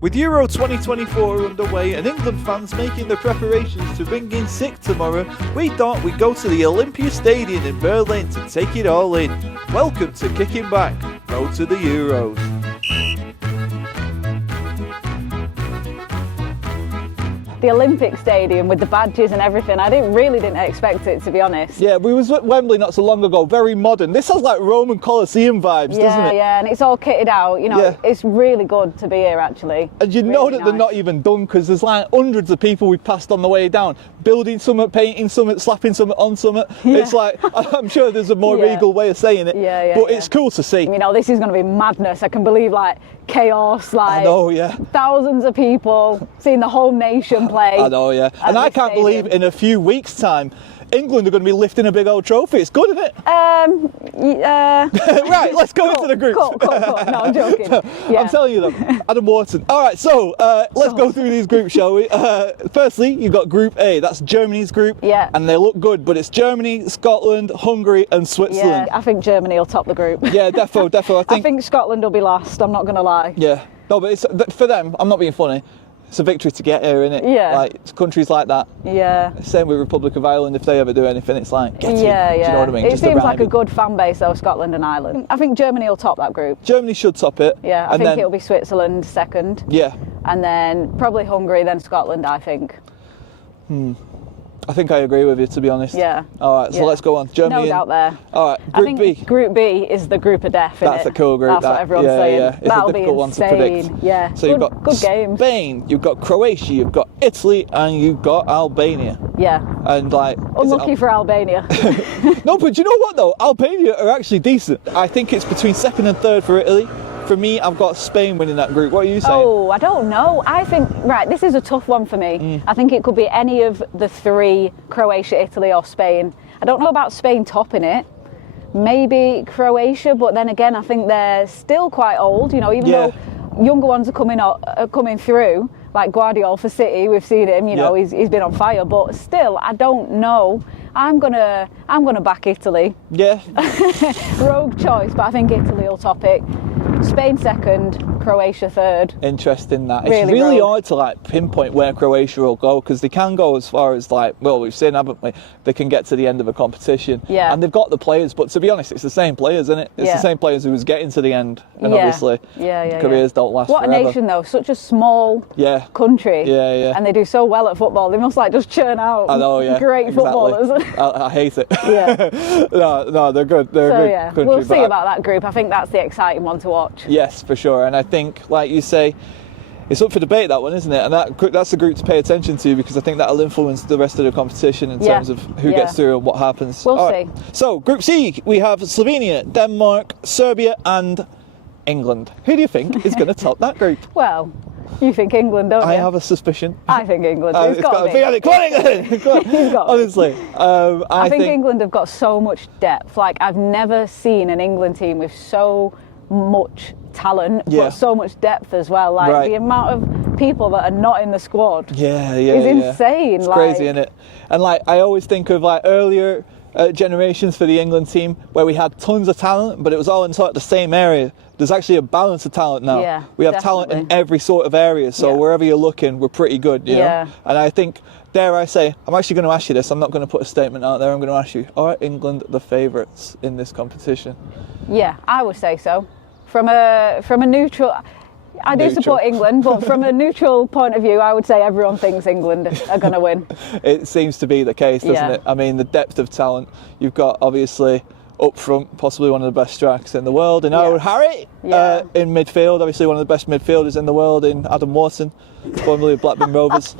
With Euro 2024 underway and England fans making their preparations to bring in sick tomorrow, we thought we'd go to the Olympiastadion in Berlin to take it all in. Welcome to Kicking Back, Road to the Euros. The Olympic Stadium with the badges and everything, I really didn't expect it, to be honest. Yeah, we was at Wembley not so long ago, very modern. This has like Roman Colosseum vibes, doesn't it? Yeah, and it's all kitted out, you know, It's really good to be here actually. And you know that they're not even done, because there's like hundreds of people we passed on the way down, building something, painting something, slapping something on something. Yeah. It's like, I'm sure there's a more regal way of saying it, but it's cool to see. You know, this is going to be madness. I can believe like chaos, like thousands of people seeing the whole nation play. I know, yeah. And I can't believe in a few weeks' time, England are going to be lifting a big old trophy. It's good, isn't it? Right, let's go into the groups. Cool. No, I'm joking. Yeah. I'm telling you though, Adam Wharton. All right, so let's go through these groups, shall we? Firstly, you've got Group A. That's Germany's group. Yeah. And they look good, but it's Germany, Scotland, Hungary and Switzerland. Yeah, I think Germany will top the group. Yeah, defo. I think Scotland will be last, I'm not going to lie. Yeah. No, but it's, for them, I'm not being funny, it's a victory to get here, innit? Yeah. Like, countries like that. Yeah. Same with Republic of Ireland, if they ever do anything, it's like, get in. Yeah. Do you know what I mean? It seems like a good fan base, though, Scotland and Ireland. I think Germany will top that group. Germany should top it. Yeah, I think it'll be Switzerland second. Yeah. And then probably Hungary, then Scotland, I think. I think I agree with you, to be honest. Yeah. All right, so let's go on. Germany. No doubt there. All right, Group B. Group B is the group of death, That's a cool group. That's what everyone's saying. Yeah. It's That'll a difficult be one to predict. Yeah. So you've got good games. Spain, you've got Croatia, you've got Italy, and you've got Albania. Yeah. And like, unlucky for Albania. No, but you know what though? Albania are actually decent. I think it's between second and third for Italy. For me, I've got Spain winning that group. What are you saying? Oh, I don't know. I think, this is a tough one for me. I think it could be any of the three, Croatia, Italy or Spain. I don't know about Spain topping it. Maybe Croatia, but then again, I think they're still quite old, you know, even though younger ones are coming through, like Guardiola for City, we've seen him, you know, he's been on fire, but still, I don't know. I'm gonna back Italy. Yeah. Rogue choice, but I think Italy will top it. Spain second, Croatia third. Interesting that. It's really hard to like pinpoint where Croatia will go, because they can go as far as like, well, we've seen, haven't we? They can get to the end of a competition. Yeah. And they've got the players, but to be honest, it's the same players, isn't it? It's the same players who was getting to the end. And obviously, careers don't last forever. What a nation though, such a small country. Yeah. And they do so well at football. They must like just churn out great footballers. I hate it. Yeah. no, they're good. They're a good country. We'll see about that group. I think that's the exciting one to watch. Yes, for sure. And I think, like you say, it's up for debate, that one, isn't it? And that's the group to pay attention to, because I think that'll influence the rest of the competition in terms of who gets through and what happens. We'll see. So, Group C, we have Slovenia, Denmark, Serbia and England. Who do you think is going to top that group? Well, you think England, don't you? I have a suspicion. I think England. It's got to be. Come on, England! Come on. Honestly. I think England have got so much depth. Like, I've never seen an England team with so much talent, but so much depth as well. Like, the amount of people that are not in the squad is insane. It's crazy, isn't it? And like, I always think of like earlier generations for the England team where we had tons of talent, but it was all in sort of the same area. There's actually a balance of talent now. Yeah, we have talent in every sort of area, so wherever you're looking, we're pretty good, you know? And I think, dare I say, I'm actually going to ask you this, I'm not going to put a statement out there, I'm going to ask you, are England the favourites in this competition? Yeah, I would say so. From a neutral, I do support England, but from a neutral point of view, I would say everyone thinks England are going to win. It seems to be the case, doesn't it? I mean, the depth of talent, you've got obviously up front, possibly one of the best strikers in the world in Owen Harry. In midfield, obviously one of the best midfielders in the world in Adam Wharton, formerly of Blackburn Rovers.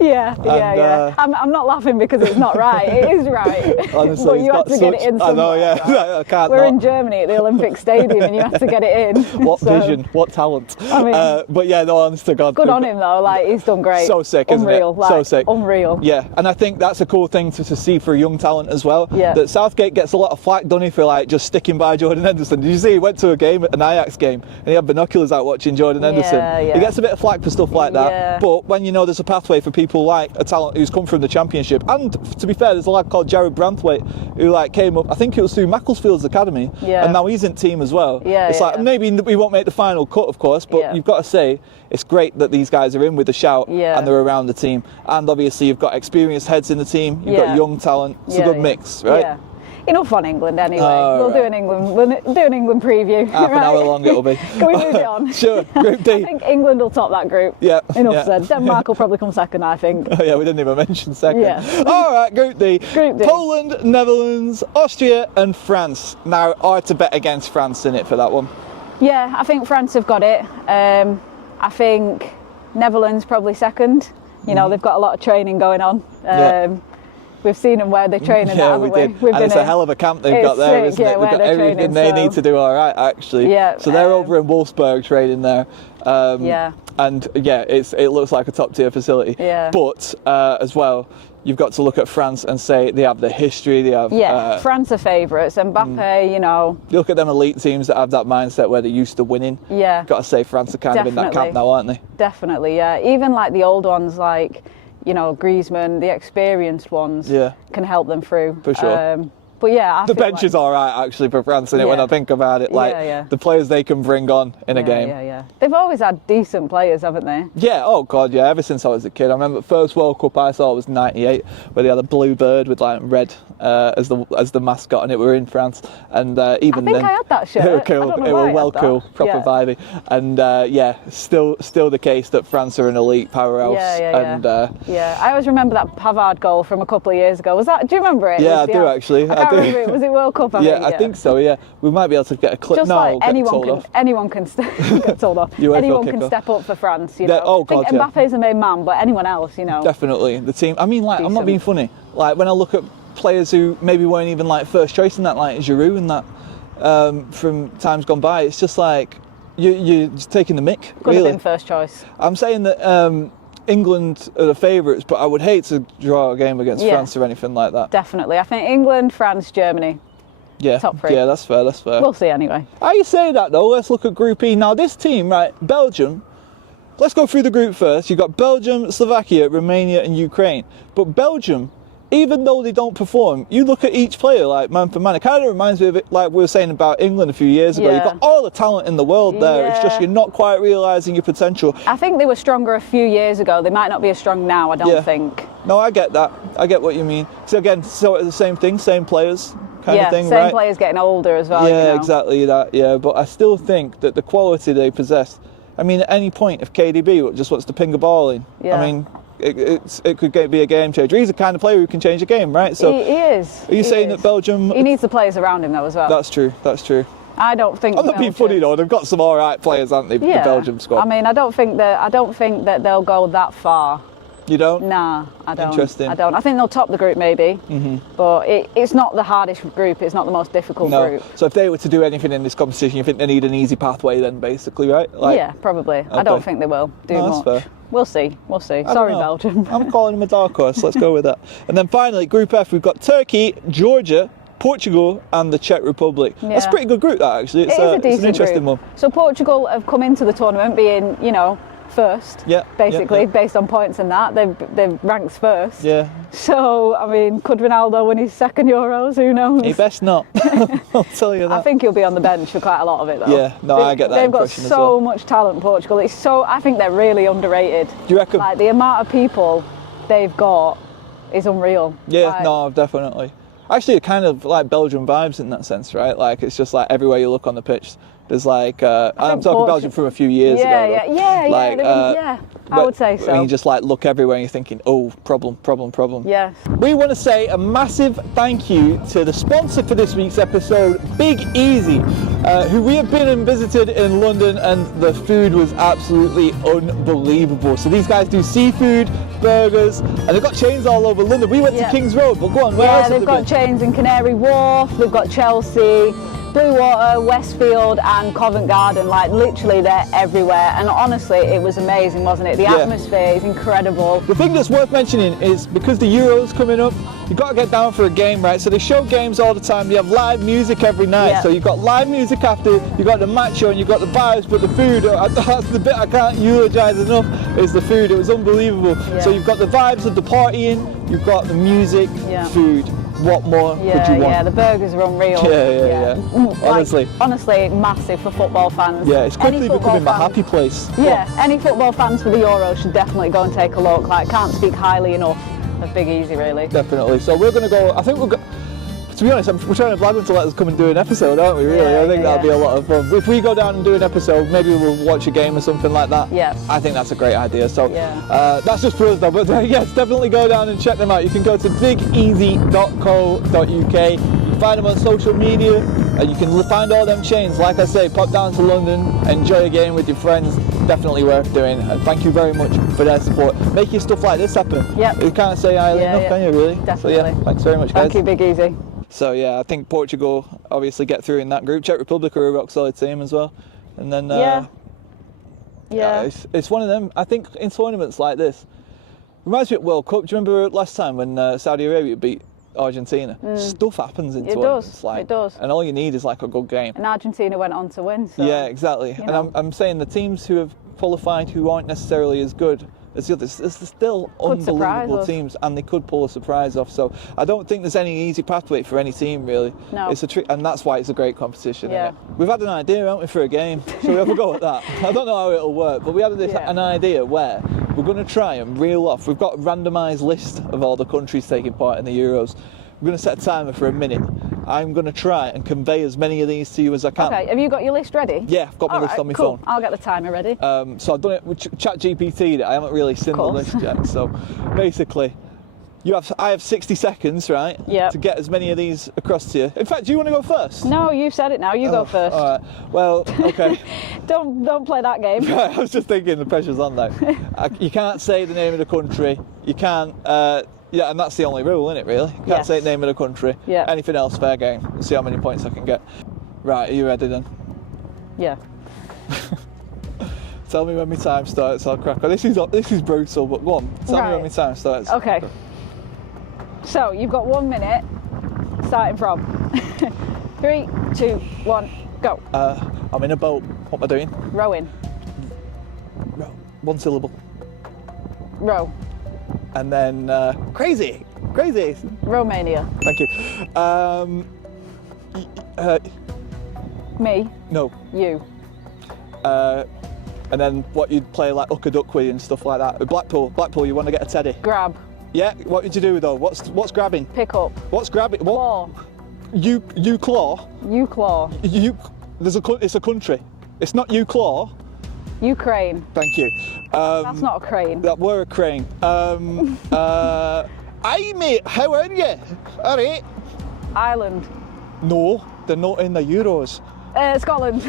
I'm not laughing because it's not right. It is right. Honestly, but you have to get it in somewhere. I know, yeah. I can't. We're in Germany at the Olympic Stadium, and you have to get it in. What vision? What talent? I mean, but yeah, no, honest to God. Good on him though. Like, he's done great. So sick, isn't it? Like, so sick. Unreal. Yeah, and I think that's a cool thing to see for young talent as well. Yeah. That Southgate gets a lot of flack, doesn't he, for like just sticking by Jordan Henderson. Did you see he went to an Ajax game, and he had binoculars out watching Jordan Henderson? Yeah. He gets a bit of flack for stuff like that. Yeah. But when you know there's a pathway for people people like a talent who's come from the Championship. And to be fair, there's a lad called Jared Branthwaite who like came up, I think it was through Macclesfield's academy, and now he's in team as well. It's like maybe we won't make the final cut, of course, but you've got to say it's great that these guys are in with a shout and they're around the team. And obviously you've got experienced heads in the team, you've got young talent. It's a good mix, right? Yeah. Enough on England anyway. We'll do an England preview. Half an hour long it'll be. Can we move it on? Sure, Group D. I think England will top that group. Yeah. Enough said. Denmark will probably come second, I think. Oh yeah, we didn't even mention second. Yeah. All right, Group D. Group D. Poland, Netherlands, Austria and France. Now, hard to bet against France in it for that one. Yeah, I think France have got it. I think Netherlands probably second. You know, they've got a lot of training going on. We've seen them where they're training, haven't we? And it's a hell of a camp they've got there, isn't it? They've got everything they need to do all right, actually. Yeah, so they're over in Wolfsburg training there. And it looks like a top tier facility. Yeah. But as well, you've got to look at France and say they have the history. They have France are favourites. Mbappe, you know. You look at them elite teams that have that mindset where they're used to winning. Yeah. Got to say France are kind of in that camp now, aren't they? Definitely, yeah. Even like the old ones, like, you know, Griezmann, the experienced ones, can help them through. For sure. But yeah, the bench is all right actually for France, isn't it? When I think about it, like the players they can bring on in a game. Yeah. They've always had decent players, haven't they? Yeah. Oh God, yeah. Ever since I was a kid, I remember the first World Cup I saw was '98, where they had a blue bird with like red as the mascot, and it were in France. And even I think then, I had that shirt. It were cool. It were well cool, proper vibey. And still the case that France are an elite powerhouse. I always remember that Pavard goal from a couple of years ago. Do you remember it? Yeah, I do actually. I can't remember it. Was it World Cup? I think so. Yeah, we might be able to get a clip. Just like anyone can get told off. Anyone can step up for France. You know. I think Mbappe's the main man, but anyone else, you know. Definitely the team. I mean, like, I'm not being funny. Like when I look at players who maybe weren't even like first choice in that, like Giroud and that from times gone by, it's just like you're just taking the mick. Could have been first choice. I'm saying that. England are the favourites, but I would hate to draw a game against France or anything like that. Definitely. I think England, France, Germany. Yeah. Top three. Yeah, that's fair. We'll see anyway. How you say that though? Let's look at Group E. Now this team, right, Belgium, let's go through the group first. You've got Belgium, Slovakia, Romania and Ukraine. But Belgium, even though they don't perform, you look at each player like man for man. It kind of reminds me of it like we were saying about England a few years ago. You've got all the talent in the world there. It's just you're not quite realising your potential. I think they were stronger a few years ago. They might not be as strong now, I don't think. No, I get that. I get what you mean. So again, it's the same thing, same players kind of thing, right? Same players getting older as well. Yeah, exactly that. Yeah, but I still think that the quality they possess. I mean, at any point, if KDB just wants to ping a ball in, I mean. It could be a game changer. He's the kind of player who can change a game, right? So he is. Are you saying that Belgium? He needs the players around him though as well. That's true. I don't think. I'm not being funny though. They've got some all right players, haven't they? The Belgium squad. I mean, I don't think that they'll go that far. You don't? Nah, I don't. Interesting. I don't. I think they'll top the group maybe, but it's not the hardest group. It's not the most difficult group. So if they were to do anything in this competition, you think they need an easy pathway then, basically, right? Yeah, probably. Okay. I don't think they will do much. That's fair. We'll see. Sorry, Belgium. I'm calling them a dark horse. Let's go with that. And then finally, Group F, we've got Turkey, Georgia, Portugal and the Czech Republic. Yeah. That's a pretty good group, that actually. It's an interesting one. So Portugal have come into the tournament being, first, basically, based on points and that. They've ranked first. Yeah. So, I mean, could Ronaldo win his second Euros? Who knows? He best not. I'll tell you that. I think he'll be on the bench for quite a lot of it, though. Yeah, no, I get that impression as well. They've got so much talent, Portugal. I think they're really underrated. Do you reckon? Like, the amount of people they've got is unreal. Yeah, no, definitely. Actually, kind of like Belgian vibes in that sense, right? Like, it's just like everywhere you look on the pitch, there's like, I'm talking Belgium from a few years ago. Yeah, I would say so. And you just like look everywhere and you're thinking, oh, problem. Yeah. We want to say a massive thank you to the sponsor for this week's episode, Big Easy, who we have been and visited in London, and the food was absolutely unbelievable. So these guys do seafood, burgers, and they've got chains all over London. We went to King's Road, but go on, where else have they got chains in Canary Wharf, they've got Chelsea, Blue Water, Westfield and Covent Garden, like literally they're everywhere, and honestly it was amazing, wasn't it? The atmosphere is incredible. The thing that's worth mentioning is because the Euros coming up, you've got to get down for a game, right? So they show games all the time, you have live music every night, so you've got live music after, you've got the match show and you've got the vibes, but the food, that's the bit I can't eulogise enough, is the food. It was unbelievable. So you've got the vibes of the partying, you've got the music, food. What more could you want? Yeah, the burgers are unreal. Yeah. Honestly, massive for football fans. Yeah, it's quickly becoming my happy place. Yeah, any football fans for the Euros should definitely go and take a look. Like, can't speak highly enough of Big Easy, really. Definitely. So we're going to go, I think we'll go, to be honest, we're trying to Blackburn to let us come and do an episode, aren't we, really? I think that'll be a lot of fun. If we go down and do an episode, maybe we'll watch a game or something like that. Yeah. I think that's a great idea. So that's just for us though. But yes, definitely go down and check them out. You can go to bigeasy.co.uk. You can find them on social media and you can find all them chains. Like I say, pop down to London, enjoy a game with your friends. Definitely worth doing. And thank you very much for their support. Making stuff like this happen. You can't say highly enough, can you, really? Definitely. So yeah, thanks very much, guys. Thank you, Big Easy. So yeah, I think Portugal obviously get through in that group. Czech Republic are a rock solid team as well. And then it's one of them. I think in tournaments like this, reminds me of World Cup. Do you remember last time when Saudi Arabia beat Argentina? Stuff happens in tournaments. It does. And all you need is like a good game. And Argentina went on to win. So, yeah, exactly. And I'm saying the teams who have qualified who aren't necessarily as good as the others, there's still unbelievable teams, and they could pull a surprise off. So I don't think there's any easy pathway for any team, really. No. It's a trick, and that's why it's a great competition. Isn't it? We've had an idea, haven't we, for a game? Shall we have a go at that? I don't know how it'll work, but we had an idea where we're going to try and reel off. We've got a randomised list of all the countries taking part in the Euros. We're going to set a timer for a minute. I'm going to try and convey as many of these to you as I can. Okay, have you got your list ready? Yeah, I've got my list on my phone. I'll get the timer ready. So I've done it with ChatGPT. I haven't really seen the list yet. So basically, I have 60 seconds, right? Yeah. To get as many of these across to you. In fact, do you want to go first? No, you've said it now. You go first. All right. Well, okay. Don't play that game. I was just thinking the pressure's on now. You can't say the name of the country. You can't. Yeah, and that's the only rule, isn't it, really? You can't say the name of the country. Yeah. Anything else, fair game. We'll see how many points I can get. Right, are you ready then? Yeah. Tell me when my time starts, I'll crack on. This is brutal, but go on. Tell me when my time starts. Okay. So, you've got 1 minute, starting from 3, 2, 1, go. I'm in a boat. What am I doing? Rowing. Row. One syllable. Row. And then crazy. Romania. Thank you. Me. No. You. And then what you'd play like Uka Duck with and stuff like that. Blackpool, you want to get a teddy. Grab. Yeah. What did you do though? What's grabbing? Pick up. What's grabbing? What? Claw. You claw. You claw. It's a country. It's not you claw. Ukraine. Thank you. That's not a crane. That were a crane. Aye mate, how are you? Alright. Ireland. No, they're not in the Euros. Scotland.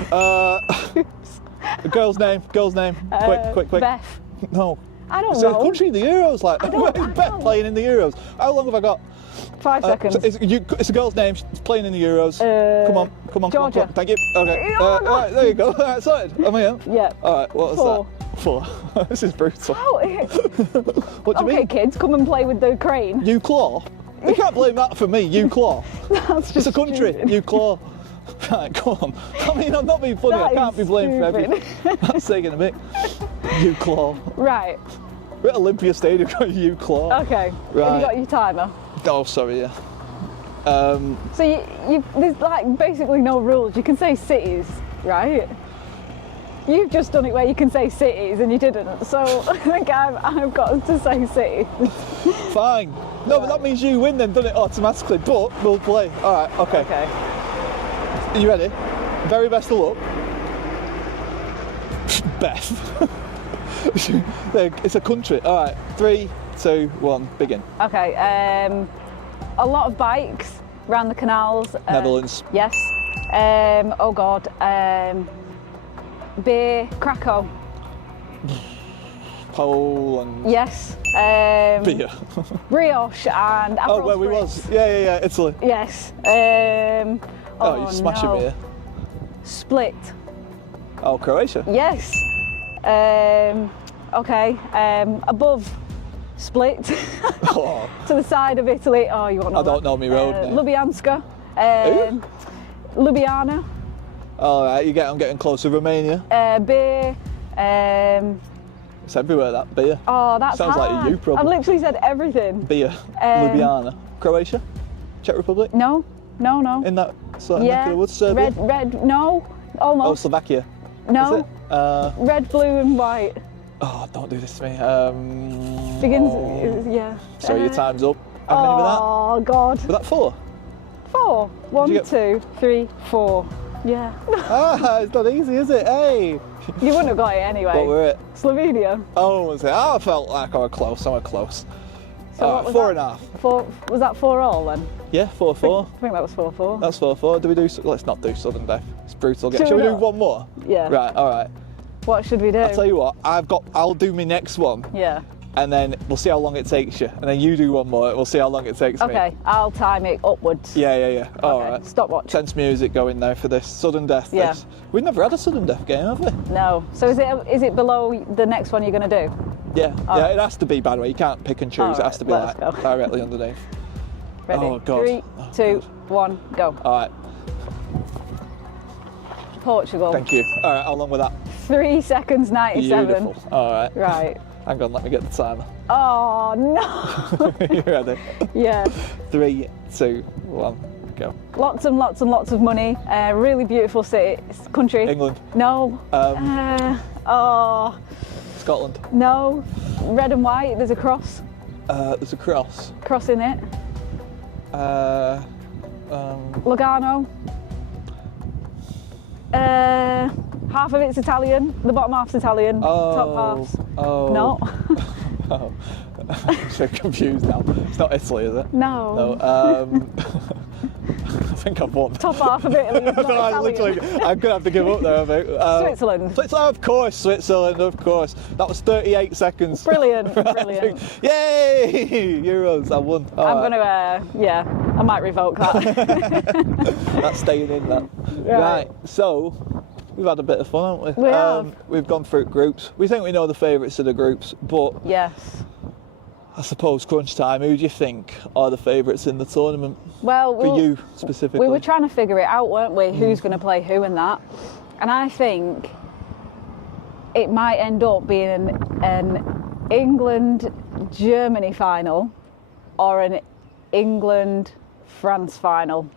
Girl's name. Quick. Beth. No. I don't know. It's a country in the Euros, like. Where's Beth playing in the Euros? How long have I got? 5 seconds. So it's a girl's name. She's playing in the Euros. Come on. Georgia. Thank you. Okay. Right, there you go. Alright, sorted. Am I here? Yeah. Alright, what was that? 4. This is brutal. What do you mean? Okay, kids, come and play with the crane. You claw? You can't blame that for me. You claw. It's a country. Stupid. You claw. Right, come on. I mean, I'm not being funny. I can't be blamed for everything. That's taking a bit. You claw. Right. We're at Olympiastadion. You claw. Okay. Right. Have you got your timer? Oh, sorry. Yeah. So there's like basically no rules. You can say cities, right? You've just done it where you can say cities and you didn't. So I think I've got to say cities. Fine. No, but that means you win then, doesn't it, automatically? But we'll play. All right. Okay. Are you ready? Very best of luck. Beth. It's a country. All right. 3, 2, 1. Begin. Okay. A lot of bikes around the canals. Netherlands. Yes. Oh God. Beer. Krakow. Poland. Yes. Beer. Brioche and Aperol where we Spritz. was. Yeah. Italy. Yes. Oh, you're smashing me here. Split. Oh, Croatia. Yes. Okay. Above Split. Oh. To the side of Italy. Oh, you want to know I don't know me road name. Ljubljanska. Who? Ljubljana. All right, I'm getting close to Romania. Beer. It's everywhere, that beer. Oh, that's Sounds hard. like a you problem. I've literally said everything. Beer. Ljubljana. Croatia? Czech Republic? No. In that sort of neck of the woods, Serbia? Red, no. Almost. Oh, Slovakia? No. Is it? Red, blue and white. Oh, don't do this to me. Begins, yeah. Sorry, your time's up. How many were that? Oh, God. Was that 4? 4. 1, 2, 3, 4. Yeah. It's not easy, is it? Hey! You wouldn't have got it anyway. What were it? Slovenia. Oh, was it? I felt like I was close. So what was 4.5. 4, was that 4 all then? Yeah, 4-4. I think that was 4-4. That's 4-4. Let's not do sudden death. It's brutal. Should Shall we we do not? one more? Yeah. Right, alright. What should we do? I'll tell you what, I'll do my next one. Yeah. And then we'll see how long it takes you. And then you do one more, we'll see how long it takes me. Okay, I'll time it upwards. Yeah. Alright. Okay, stopwatch. Tense music going now for this. Sudden death. Yeah. We've never had a sudden death game, have we? No. So is it below the next one you're going to do? Yeah. All right. It has to be, by the way. You can't pick and choose. All It has to be right, let's go. directly underneath. Ready? Oh, God. 3, 2, 1, go. Alright. Portugal. Thank you. Alright, how long was that? 3 seconds 97. Beautiful. Alright. Right. Hang on, let me get the timer. Oh no. You ready? Yeah. 3, 2, 1, go. Lots and lots and lots of money. Really beautiful city, country. England. No. Scotland. No. Red and white. There's a cross. There's a cross. Cross in it. Lugano. Half of it's Italian. The bottom half's Italian. Top half's. No. Oh. I'm so confused now. It's not Italy, is it? No. No. I think I've won. Top half of Italy is not Italian. I'm gonna have to give up there, I think. Switzerland. Of course, Switzerland, of course. That was 38 seconds. Brilliant, brilliant. Yay! Euros, I won. I'm gonna, I might revoke that. That's staying in, that. Right, so we've had a bit of fun, haven't we? We have. We've gone through groups. We think we know the favourites of the groups, but Yes. I suppose crunch time, who do you think are the favourites in the tournament? Well, For you specifically. we were trying to figure it out, weren't we? Who's going to play who and that. And I think it might end up being an England-Germany final or an England-France final.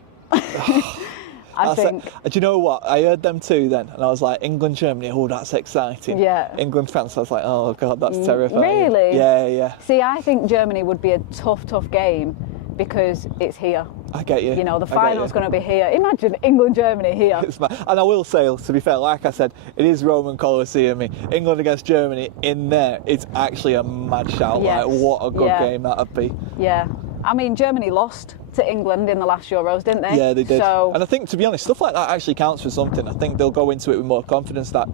I think. Do you know what? I heard them two then, and I was like, England, Germany, oh, that's exciting. Yeah. England, France, I was like, oh, God, that's terrifying. Really? Yeah. See, I think Germany would be a tough game because it's here. I get you. You know, the final's going to be here. Imagine England, Germany here. And I will say, to be fair, like I said, it is Roman Colosseum. England against Germany in there, it's actually a mad shout. Yes. Like, what a good game that'd be. Yeah. I mean, Germany lost to England in the last Euros, didn't they? Yeah, they did. So, and I think, to be honest, stuff like that actually counts for something. I think they'll go into it with more confidence. But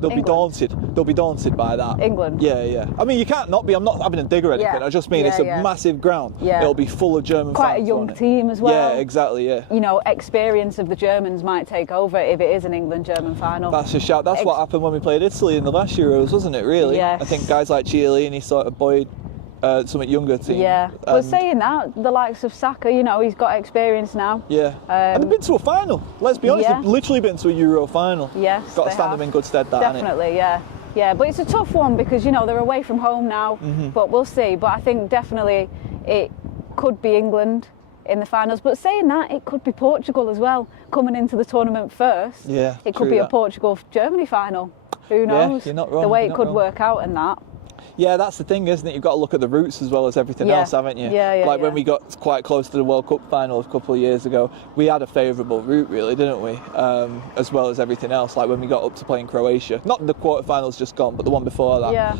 they'll be daunted. They'll be daunted by that. England. Yeah. I mean, you can't not be. I'm not having a dig or anything. I just mean it's a massive ground. Yeah. It'll be full of German quite fans a young on it. team as well. Yeah, exactly. Yeah. You know, experience of the Germans might take over if it is an England-German final. That's a shout. That's what happened when we played Italy in the last Euros, wasn't it? Really. Yes. I think guys like Chiellini sort of buoyed something younger team. Yeah. But saying that, the likes of Saka, you know, he's got experience now. Yeah. And they've been to a final. Let's be honest, they've literally been to a Euro final. Yes. Got to stand them in good stead, that. Definitely, yeah. Yeah, but it's a tough one because, you know, they're away from home now. But we'll see. But I think definitely it could be England in the finals. But saying that, it could be Portugal as well, coming into the tournament first. Yeah. It could be a Portugal-Germany final. Who knows? Yeah, you're not wrong. The way it could work out in that. Yeah, that's the thing, isn't it? You've got to look at the roots as well as everything else, haven't you? Like when we got quite close to the World Cup final a couple of years ago, we had a favourable route, really, didn't we? As well as everything else. Like when we got up to playing Croatia, not the quarterfinals just gone, but the one before that. Yeah.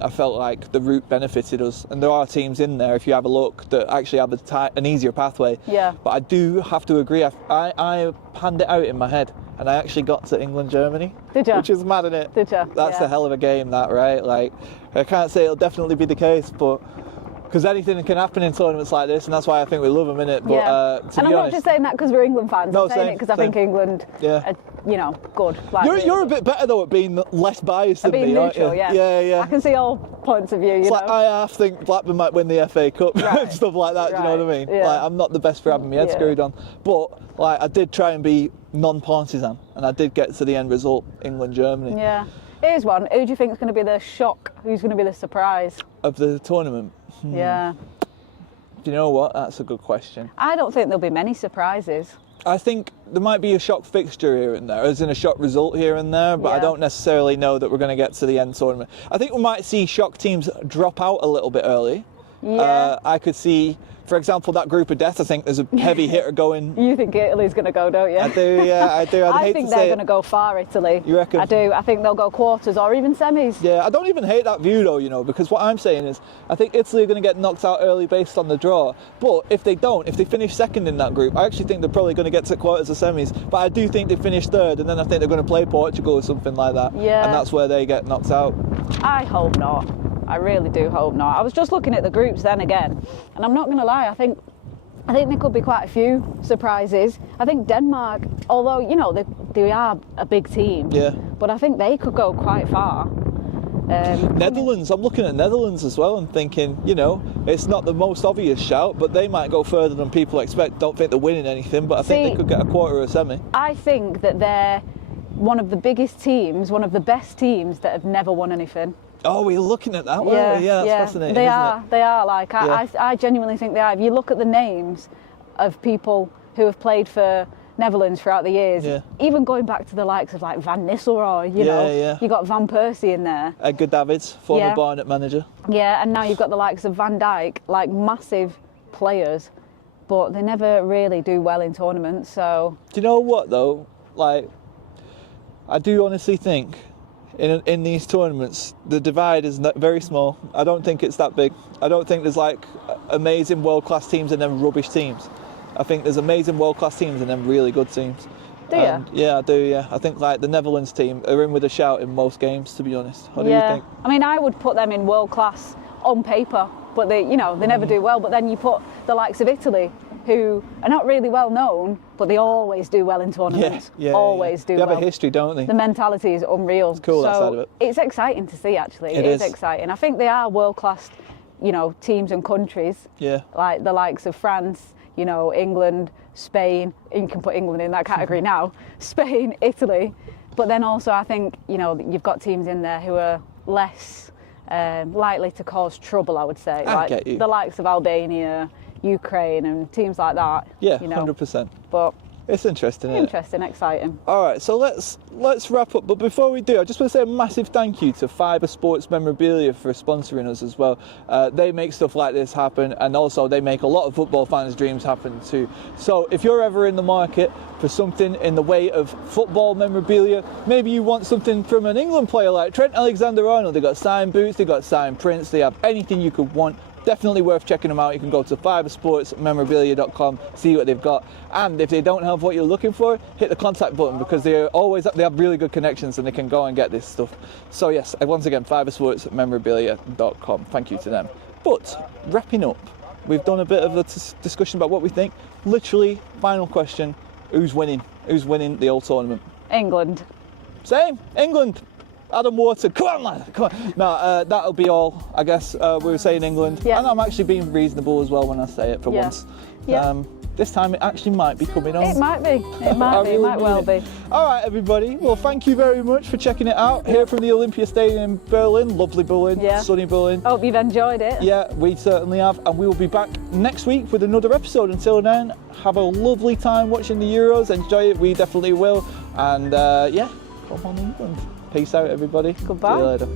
I felt like the route benefited us, and there are teams in there, if you have a look, that actually have an easier pathway. Yeah. But I do have to agree. I panned it out in my head, and I actually got to England, Germany. Did you? Which is mad, isn't it? Did you? That's a hell of a game, that, right? Like, I can't say it'll definitely be the case, but because anything can happen in tournaments like this, and that's why I think we love them, innit? But and I'm not just saying that because we're England fans. No, I'm saying it because I think England, are, good. Like you're a bit better though at being less biased than being me, neutral, aren't you? Yeah. I can see all points of view. It's like I half think Blackburn might win the FA Cup and stuff like that. Do you know what I mean? Yeah. Like I'm not the best for having my head screwed on, but like I did try and be non-partisan, and I did get to the end result, England-Germany. Yeah. Here's one. Who do you think is going to be the shock? Who's going to be the surprise of the tournament? Yeah. Do you know what? That's a good question. I don't think there'll be many surprises. I think there might be a shock fixture here and there, as in a shock result here and there, but I don't necessarily know that we're going to get to the end tournament. I think we might see shock teams drop out a little bit early. Yeah. I could see, for example, that group of death. I think there's a heavy hitter going. You think Italy's going to go, don't you? I do, yeah, I do. I think they're going to go far, Italy. You reckon? I do. I think they'll go quarters or even semis. Yeah, I don't even hate that view though, because what I'm saying is I think Italy are going to get knocked out early based on the draw. But if they finish second in that group, I actually think they're probably going to get to quarters or semis. But I do think they finish third, and then I think they're going to play Portugal or something like that. Yeah. And that's where they get knocked out. I hope not. I really do hope not. I was just looking at the groups then again, and I'm not going to lie, I think there could be quite a few surprises. I think Denmark, although, they are a big team, but I think they could go quite far. Netherlands, I'm looking at Netherlands as well and thinking, it's not the most obvious shout, but they might go further than people expect. Don't think they're winning anything, but I think they could get a quarter or a semi. I think that they're one of the biggest teams, one of the best teams that have never won anything. Oh, we're looking at that, weren't we? Yeah, that's fascinating. They are. Like, I genuinely think they are. If you look at the names of people who have played for Netherlands throughout the years, even going back to the likes of like Van Nistelrooy, you got Van Persie in there. Edgar Davids, former Barnet manager. Yeah, and now you've got the likes of Van Dijk, like massive players, but they never really do well in tournaments. So. Do you know what though? Like, I do honestly think. In these tournaments, the divide is very small. I don't think it's that big. I don't think there's like amazing world-class teams and then rubbish teams. I think there's amazing world-class teams and then really good teams. Do you? Yeah, I do, yeah. I think like the Netherlands team are in with a shout in most games, to be honest. What do you think? I mean, I would put them in world-class on paper, but they never do well. But then you put the likes of Italy, who are not really well known, but they always do well in tournaments. Always do well. They have a history, don't they? The mentality is unreal. It's cool, that side of it. It's exciting to see, actually. It is exciting. I think they are world-class, teams and countries. Yeah. Like the likes of France, England, Spain. You can put England in that category now. Spain, Italy. But then also I think, you've got teams in there who are less likely to cause trouble, I would say. I get you. The likes of Albania, Ukraine and teams like that. Yeah, 100%. But it's interesting, isn't it? Interesting, exciting. All right, so let's wrap up. But before we do, I just want to say a massive thank you to Fibre Sports Memorabilia for sponsoring us as well. They make stuff like this happen, and also they make a lot of football fans' dreams happen too. So if you're ever in the market for something in the way of football memorabilia, maybe you want something from an England player like Trent Alexander-Arnold. They've got signed boots, they've got signed prints, they have anything you could want. Definitely worth checking them out. You can go to fibresportsmemorabilia.com, see what they've got, and if they don't have what you're looking for, hit the contact button, because they have really good connections and they can go and get this stuff. So yes, once again, fibresportsmemorabilia.com. Thank you to them. But wrapping up, we've done a bit of a discussion about what we think. Literally, final question: who's winning? Who's winning the whole tournament? England. Same, England. Adam Water, come on, lad, come on. No, that'll be all, I guess. We were saying England, and I'm actually being reasonable as well when I say it for once. Yeah. This time it actually might be coming on. It might be. It might be. It might well be. All right, everybody. Well, thank you very much for checking it out here from the Olympiastadion in Berlin. Lovely Berlin, sunny Berlin. Hope you've enjoyed it. Yeah, we certainly have, and we will be back next week with another episode. Until then, have a lovely time watching the Euros. Enjoy it. We definitely will. And come on, England. Peace out, everybody. Goodbye. See you later.